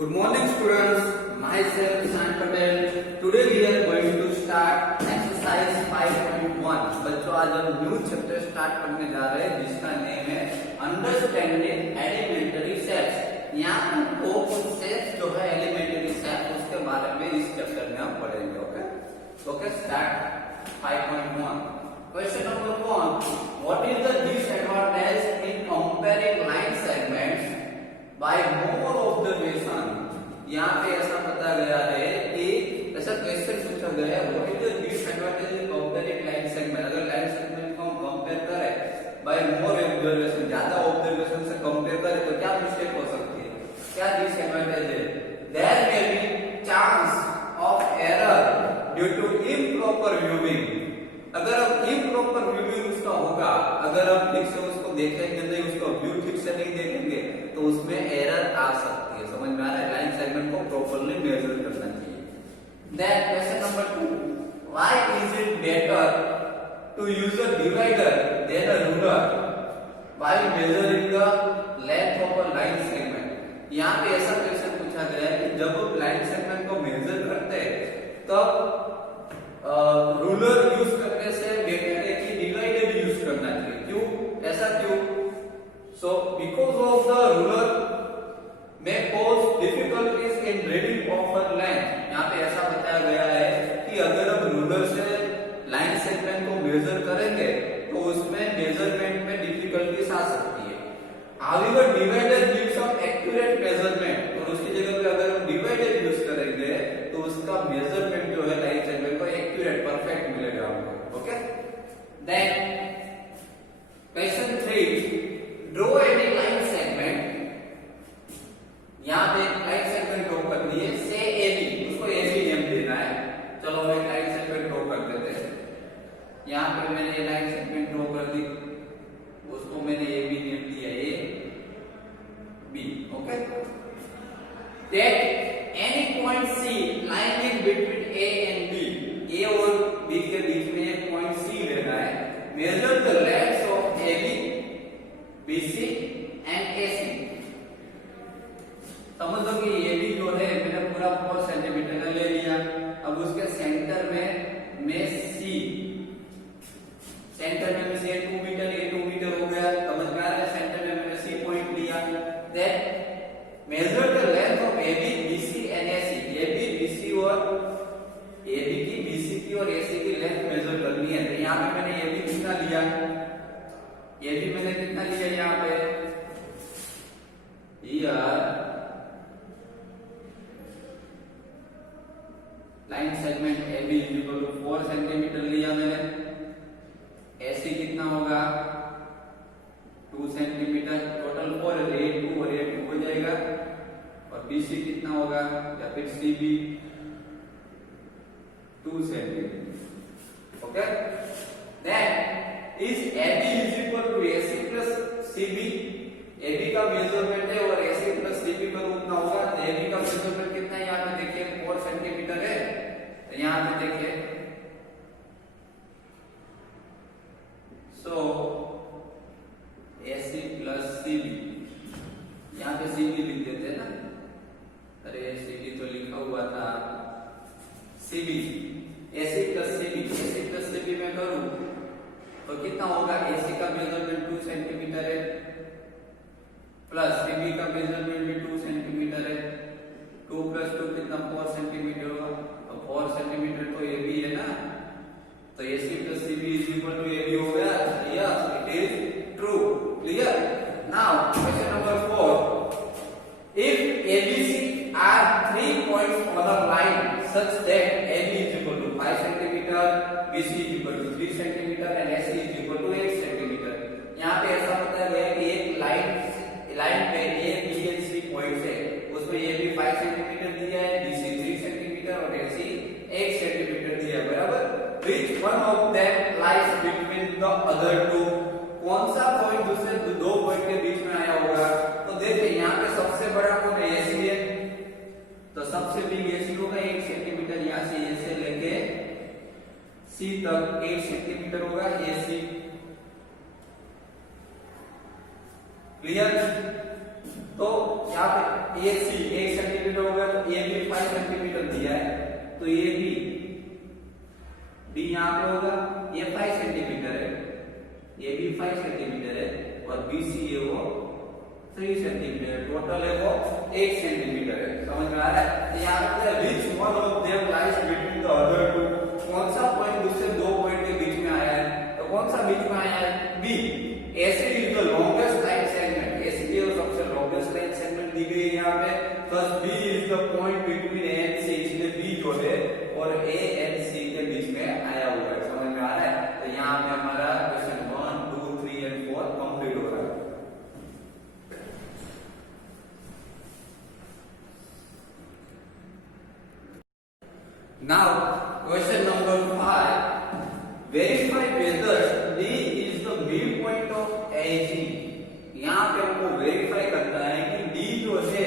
Good morning students, myself Ishan Patel. Today we are going to start exercise 5.1. बच्चों आज हम new chapter start करने जा रहे हैं जिसका नेम है अंडरस्टैंडिंग एलिमेंटरी शेप्स। यहाँ हमको कुछ शेप्स जो है एलिमेंटरी शेप्स उसके बारे में इस चैप्टर में हम पढ़ेंगे। Okay start 5.1। Question number 1, what is the disadvantage in comparing line segments by more observation. यहाँ पे ऐसा बताया गया है कि ऐसा क्वेश्चन पूछा गया है what is the disadvantage in comparing line segment. अगर लाइन सेगमेंट को हम कंपेयर करें बाय मोर ऑब्जर्वेशन, ज्यादा ऑब्जर्वेशन से कंपेयर करें तो क्या मिस्टेक हो सकती है, क्या डिसएडवांटेज है। There may be chance of error due to improper viewing. अगर हम इम्प्रॉपर व्यूइंग उसका होगा, अगर हम ठीक से उसको देखेंगे नहीं, उसको व्यू ठीक से नहीं देखेंगे तो उसमें एरर आ सकती है। समझ में आ रहा है, लाइन सेगमेंट को प्रॉपर्ली मेजर करना चाहिए। Then question number 2, why is it better to use a divider than a ruler while measuring the length of a line segment. यहाँ पे ऐसा क्वेश्चन पूछा गया है कि जब हम लाइन सेगमेंट को मेजर करते हैं तब रूलर यूज करने से बेटर है कि डिवाइडर यूज करना चाहिए। क्यों, ऐसा क्यों? So because of the ruler may cause difficulties in reading of a length. यहाँ पे ऐसा बताया गया है कि अगर हम रूलर से लाइन सेगमेंट को मेजर करेंगे तो उसमें मेजरमेंट में डिफिकल्टीज आ सकती है। However divider gives a accurate measurement, और उसकी जगह पे अगर हम डिवाइडर यूज करेंगे तो उसका मेजरमेंट जो है लाइन सेगमेंट को एक्यूरेट परफेक्ट मिलेगा हमको। Okay then question 3, draw any line segment. यहाँ पे एक लाइन सेगमेंट ड्रॉ करनी है, से एबी, उसको एबी नेम देना है। चलो हम एक लाइन सेगमेंट ड्रॉ कर देते हैं। यहाँ पे मैंने ये लाइन सेगमेंट ड्रॉ कर दी, उसको मैंने एबी नेम दिया, A B. Okay take any point C lying in between A and B. A और बी के बीच में एक पॉइंट सी लेना है। Measure the length of AB, BC and AC. समझ लो कि एबी जो है मैंने पूरा 4 सेंटीमीटर का ले लिया। अब उसके सेंटर में मैं सी, सेंटर में से 2 मीटर, ये 2 मीटर हो गया। समझ में आ रहा है, सेंटर में मैंने सी पॉइंट लिया। Then measure the length of AB, BC and AC. AB, BC और एबी की, बीसी की और एसी की लेंथ मेजर करनी है। तो यहाँ पे मैंने एबी कितना लिया, एबी मैंने कितना लिया यहाँ पे, line segment AB equal to 4 centimetre लिया मैंने। एसी कितना होगा 2 सेंटीमीटर, टोटल 4 है, 2 और 2 हो जाएगा। और बीसी कितना होगा, या फिर CB 2 centimetre. Okay then is AB is equal to AC plus CB. AB का मेजरमेंट है और एसी प्लस सीबी का उतना होगा। तो एबी का मेजरमेंट कितना है, यहाँ पे देखिए 4 सेंटीमीटर है। तो यहाँ पे देखिए सो एसी प्लस सीबी, यहाँ पे सीबी लिख देते हैं ना, अरे सीबी तो लिखा हुआ था, CB AC plus CB. AC plus CB में करूं तो कितना होगा, एसी का मेजरमेंट 2 सेंटीमीटर है प्लस सीबी का मेजरमेंट भी 2 सेंटीमीटर है। 2 प्लस 2 कितना 4 सेंटीमीटर होगा। और 4 सेंटीमीटर तो ये भी है ना, तो AC plus CB is equal to AB हो गया। Yes it is true. Clear. Now question number 4, if ABC are 3 points on a line such that AB is equal to 5 centimetre, BC is equal to 3 centimetre and AC is equal to 8 centimetre. यहाँ पे ऐसा बताया गया है कि एक line पे A B and C points है, उसमें ए बी 5 सेंटीमीटर दिया है, बीसी 3 सेंटीमीटर और एसी 8 सेंटीमीटर दिया है, बराबर। Which one of them lies between the other two? कौन सा पॉइंट दूसरे दो पॉइंट के बीच में आया होगा? तो देखिए यहाँ पे सबसे बड़ा कौन है, एसी है। तो सबसे बिग एसी होगा 8 सेंटीमीटर, यहाँ से ए से लेके सी तक 8 सेंटीमीटर होगा एसी। क्लियर। तो यहाँ पे ए सी 1 सेंटीमीटर 5 सेंटीमीटर दिया है, तो ये भी डी यहाँ पे होगा, ये 5 सेंटीमीटर है, ये भी 5 सेंटीमीटर है, और बीसी ये वो 3 सेंटीमीटर, टोटल है वो 1 सेंटीमीटर है। समझ में आ रहा है? तो यहाँ पे which one of them lies between the other two, कौन सा पॉइंट दूसरे दो पॉइंट के बीच में आया है? तो कौन सा बीच में आया है? B. AC is the longest line segment, AC की सबसे longest line segment दी गई है यहाँ पे, plus B is the point between A and C, इसलिए B जो है और A and C के बीच में आया हुआ है। समझ में आ रहा है? तो यहाँ पे हमारा क्वेश्चन 1, 2, 3 and 4 कंप्लीट हो रहा है। Now, question number 5. Verify whether D is the midpoint of AG. यहाँ पे हमको वेरीफाई करना है कि D जो है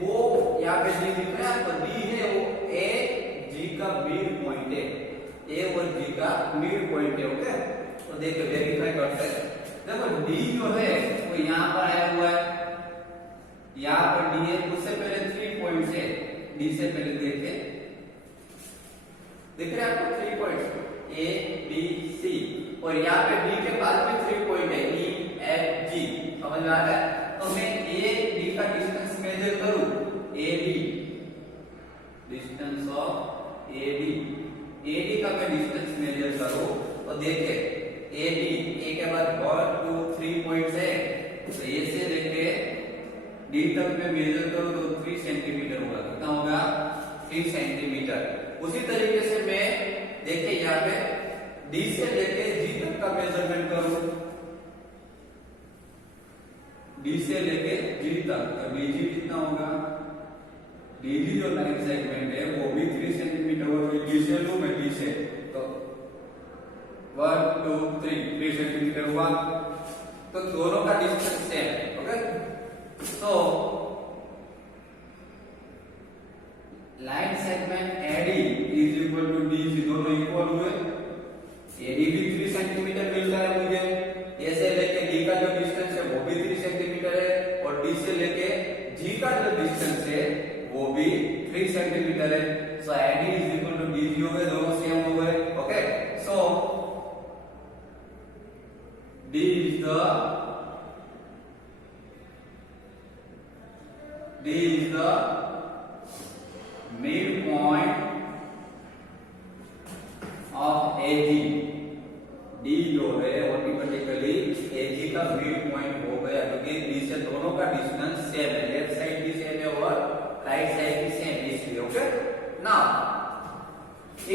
वो यहाँ पे D दिख रहा है, तो D है वो A G का मिड पॉइंट है, A और G का मिड पॉइंट है। ओके, तो देखिए वेरीफाई करते हैं। देखो D जो है वो यहाँ पर आया हुआ है, यहाँ पर D है, उससे पहले 3 पॉइंट्स है, D से पहले देखिए, दिख रहे हैं आपको 3 पॉइंट्स ए बी सी, और यहाँ पे डी के बाद में 3 पॉइंट है ई एफ जी। समझ में आ रहा है? तो मैं ए बी का डिस्टेंस मेजर करूं, A B distance of A B का मैं डिस्टेंस मेजर करूं, तो देखिए ए बी, ए के बाद 1 2 3 पॉइंट्स है, तो ए से लेके डी तक में मेजर करूं तो 3 सेंटीमीटर होगा। कितना होगा? 3 सेंटीमीटर। उसी तरीके से मैं देखिए यहाँ पे डी से लेके जी तक का मेजरमेंट करूं, डी से लेके जी तक, तो डीजी कितना होगा? डीजी जो लाइन सेगमेंट है वो भी 3 सेंटीमीटर होगा। डी से लूं मैं, डी से, तो 1 2 3 सेंटीमीटर हुआ, तो दोनों का डिस्टेंस सेम है। ओके, तो line segment AD is equal to DC, दोनों इक्वल हुए। AD भी 3 सेंटीमीटर मिलता है मुझे, A से लेके D का जो डिस्टेंस है वो भी 3 सेंटीमीटर है, और D से लेके G का जो डिस्टेंस है वो भी 3 सेंटीमीटर है। So AD is equal to DC हो गए, दोनों सेम हो गए। Okay, so D is the midpoint of AG। D जो है ऑटोमेटिकली AG का मिड पॉइंट हो गया, क्योंकि D से दोनों का डिस्टेंस सेम है, लेफ्ट साइड भी सेम है और राइट साइड भी सेम है, इसलिए। Okay, now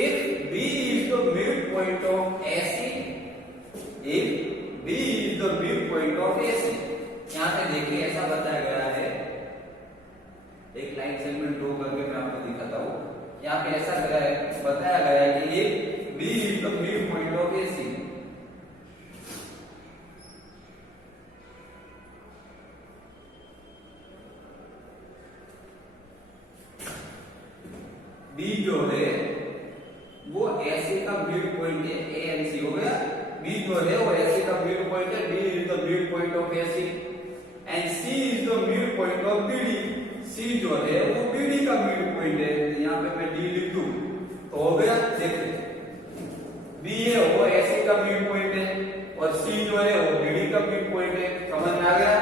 if B is the midpoint of AC, if B is the midpoint of AC, यहाँ पे देखिए ऐसा बताया गया है, एक लाइन सेगमेंट ड्रॉ करके मैं आपको दिखाता हूँ। यहाँ पे ऐसा बताया गया है कि ये B is the midpoint of AC, B जो है वो AC का मिड पॉइंट है, A and C हो गया। B जो है वो AC का मिड पॉइंट है, B is the midpoint of AC, and C is the midpoint of BD। C जो है वो BD का मिड पॉइंट है, यहाँ पे मैं D लिख दूं तो हो गया। देखिए B है वो AC का मिड पॉइंट है, और C जो है वो BD का मिड पॉइंट है। समझ में आ गया?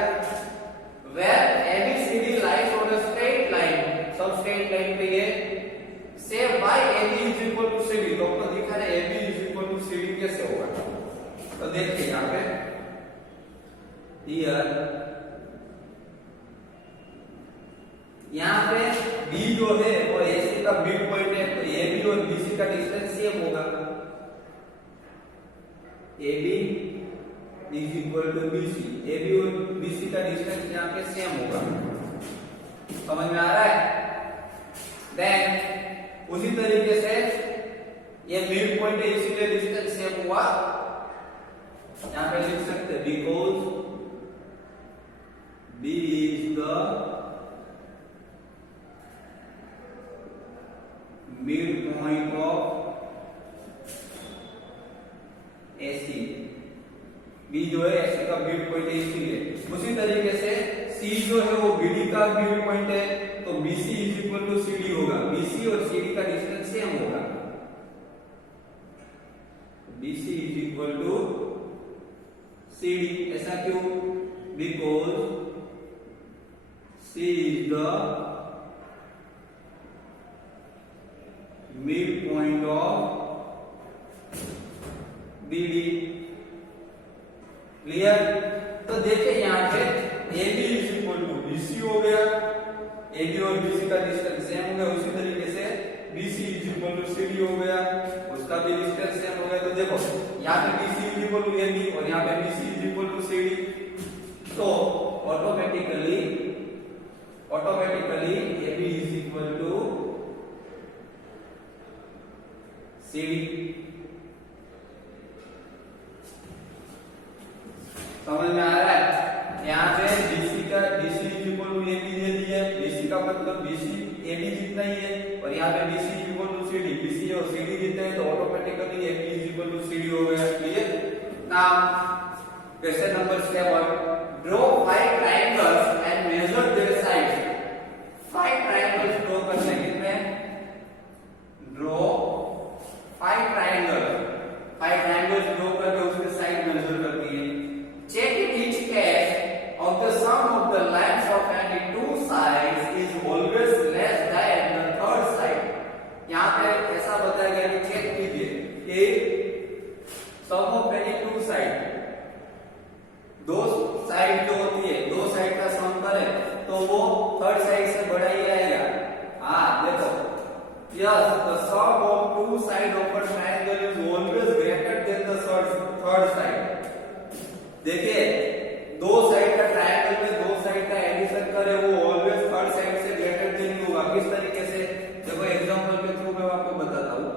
Where ABCD lies on a straight line, सब स्ट्रेट लाइन पे है, say why AB is equal to CD, तो आपको दिखा है AB is equal to CD कैसे होगा? तो देखिए यहाँ पे यहाँ पे B जो है वो AC का मिड पॉइंट है, तो AB और BC का डिस्टेंस सेम होगा। AB is equal to BC, AB और BC का डिस्टेंस यहाँ पे सेम होगा। समझ में आ रहा है? देन उसी तरीके से ये मिड पॉइंट है, इसीलिए डिस्टेंस सेम हुआ। यहाँ पे लिख सकते हैं because B is the midpoint of AC। B जो है AC का मिड पॉइंट है, इसीलिए। उसी तरीके से C जो है वो BD का मिड पॉइंट है, तो BC is equal to CD होगा। Equal to C D. ऐसा क्यों? Because C is the midpoint of B D. Clear? तो देखिए यहाँ पे A B is equal to B C हो गया, ए बी और बी सी का डिस्टेंस सेम हो गया। उसी तरीके से B C is equal to C D हो गया, उसका भी डिस्टेंस सेम हो गया। तो देखो यहाँ पे B C is equal to A B और यहाँ पे B C is equal to C D. तो automatically A B is equal to C D. समझ में आ रहा है? यहाँ पे BC का BC is equal to AB दे दिया है, BC का मतलब BC AB जितना ही है, और यहाँ पे BC is equal to CD, BC और CD जितने हैं, तो automatically AB is equal to CD हो गया। Clear? Now question number 7, draw 5 triangles and measure their sides. 5 triangles draw करने कितने? ड्रॉ 5 ट्रायंगल्स ड्रॉ करके उसके साइड मेजर कर दिए। Check in each case of the sum of the lengths of any two sides is always less than the third side। यहाँ पे ऐसा बताया गया कि चेक कीजिए कि sum of any two side, दो साइड जो होती है, दो साइड का सम करें तो वो थर्ड साइड से बड़ा ही आएगा। हाँ देखो, yes, the sum of two sides of a triangle is always greater than the third side। देखिए दो साइड का ट्रायंगल में दो साइड का एडिशन करे वो ऑलवेज थर्ड साइड से ग्रेटर देन होगा। किस तरीके से? देखो एग्जांपल के थ्रू मैं आपको बताता हूँ।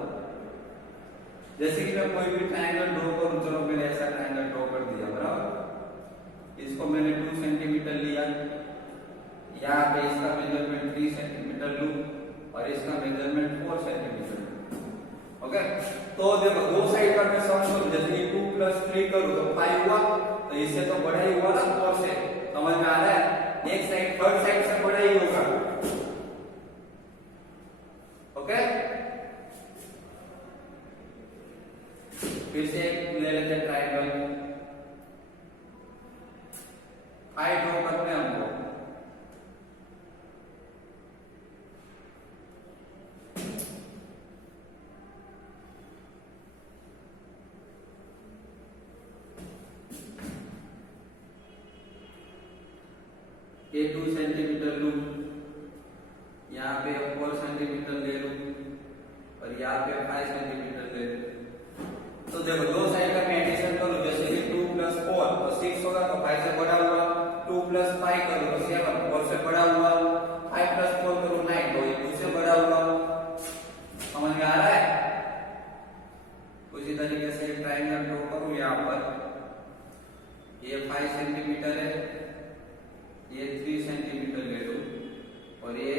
जैसे कि मैं कोई भी ट्रायंगल ड्रॉ करूं, चलो मैंने ऐसा ट्रायंगल ड्रॉ कर दिया, बराबर। इसको मैंने 2 सेंटीमीटर लिया, यहाँ पे इसका मेजरमेंट 3 सेंटीमीटर लूं और इसका मेजरमेंट 4 सेंटीमीटर। ओके, तो देखो दो साइड का मैं सम करूं, जैसे कि 2 + 3 करूं तो 5 हुआ, तो इससे तो बड़ा ही हुआ ना 4 से। समझ में आ रहा है? एक साइड थर्ड साइड से बड़ा ही होगा। ओके, फिर से एक ले लेते हैं ट्रायंगल। 5 ड्रॉ करते हैं हमको। ये 2 सेंटीमीटर लूं, यहाँ पे 4 सेंटीमीटर ले लूं और यहाँ पे 5 सेंटीमीटर ले लूं। तो देखो दो साइड का मैं एडिशन करूं, जैसे कि 2 + 4 तो 6 होगा, तो 5 से बड़ा हुआ। 2 + 5 करूं तो 7, 4 से बड़ा हुआ। 5 + 4 करूं 9, तो 2 से बड़ा हुआ। समझ में आ रहा है? उसी तरीके से ट्रायंगल ड्रॉ करूं, यहाँ पर ये 5 सेंटीमीटर है, ये 3 सेंटीमीटर ले लूं और ये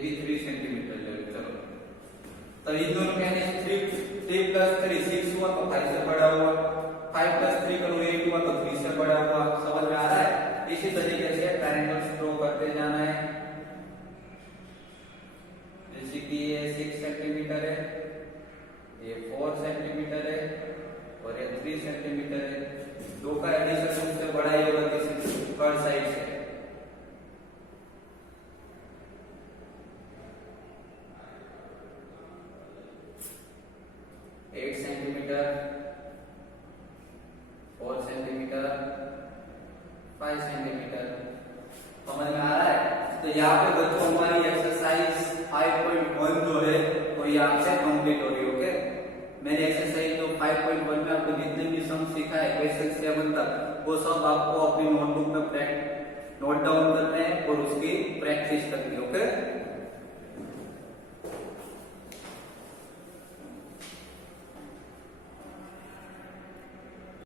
भी 3 सेंटीमीटर ले लूं। चलो, तो इन दोनों के एडिशन 3 + 3 6 हुआ, तो 5 से बड़ा हुआ। 5 + 3 करूं 8 हुआ, तो 3 से बड़ा हुआ। समझ में आ रहा है? इसी तरीके से ट्रायंगल्स ड्रॉ करते जाना है। जैसे कि ये 6 सेंटीमीटर है, ये 4 सेंटीमीटर है और ये 3 सेंटीमीटर है। दो का एडिशन उससे बड़ा ही होगा, किसी थर्ड साइड से। Eight centimetre, 4 centimetre, 5 centimetre. समझ में आ रहा है? तो यहाँ पे बच्चों हमारी एक्सरसाइज 5.1 जो है वो यहाँ से कंप्लीट हो रही है। ओके, मैंने एक्सरसाइज जो 5.1 में आपको जितने भी सम सीखा है क्वेश्चन 7 तक, वो सब आपको अपनी नोटबुक में नोट डाउन करते हैं और उसकी प्रैक्टिस करनी है। ओके।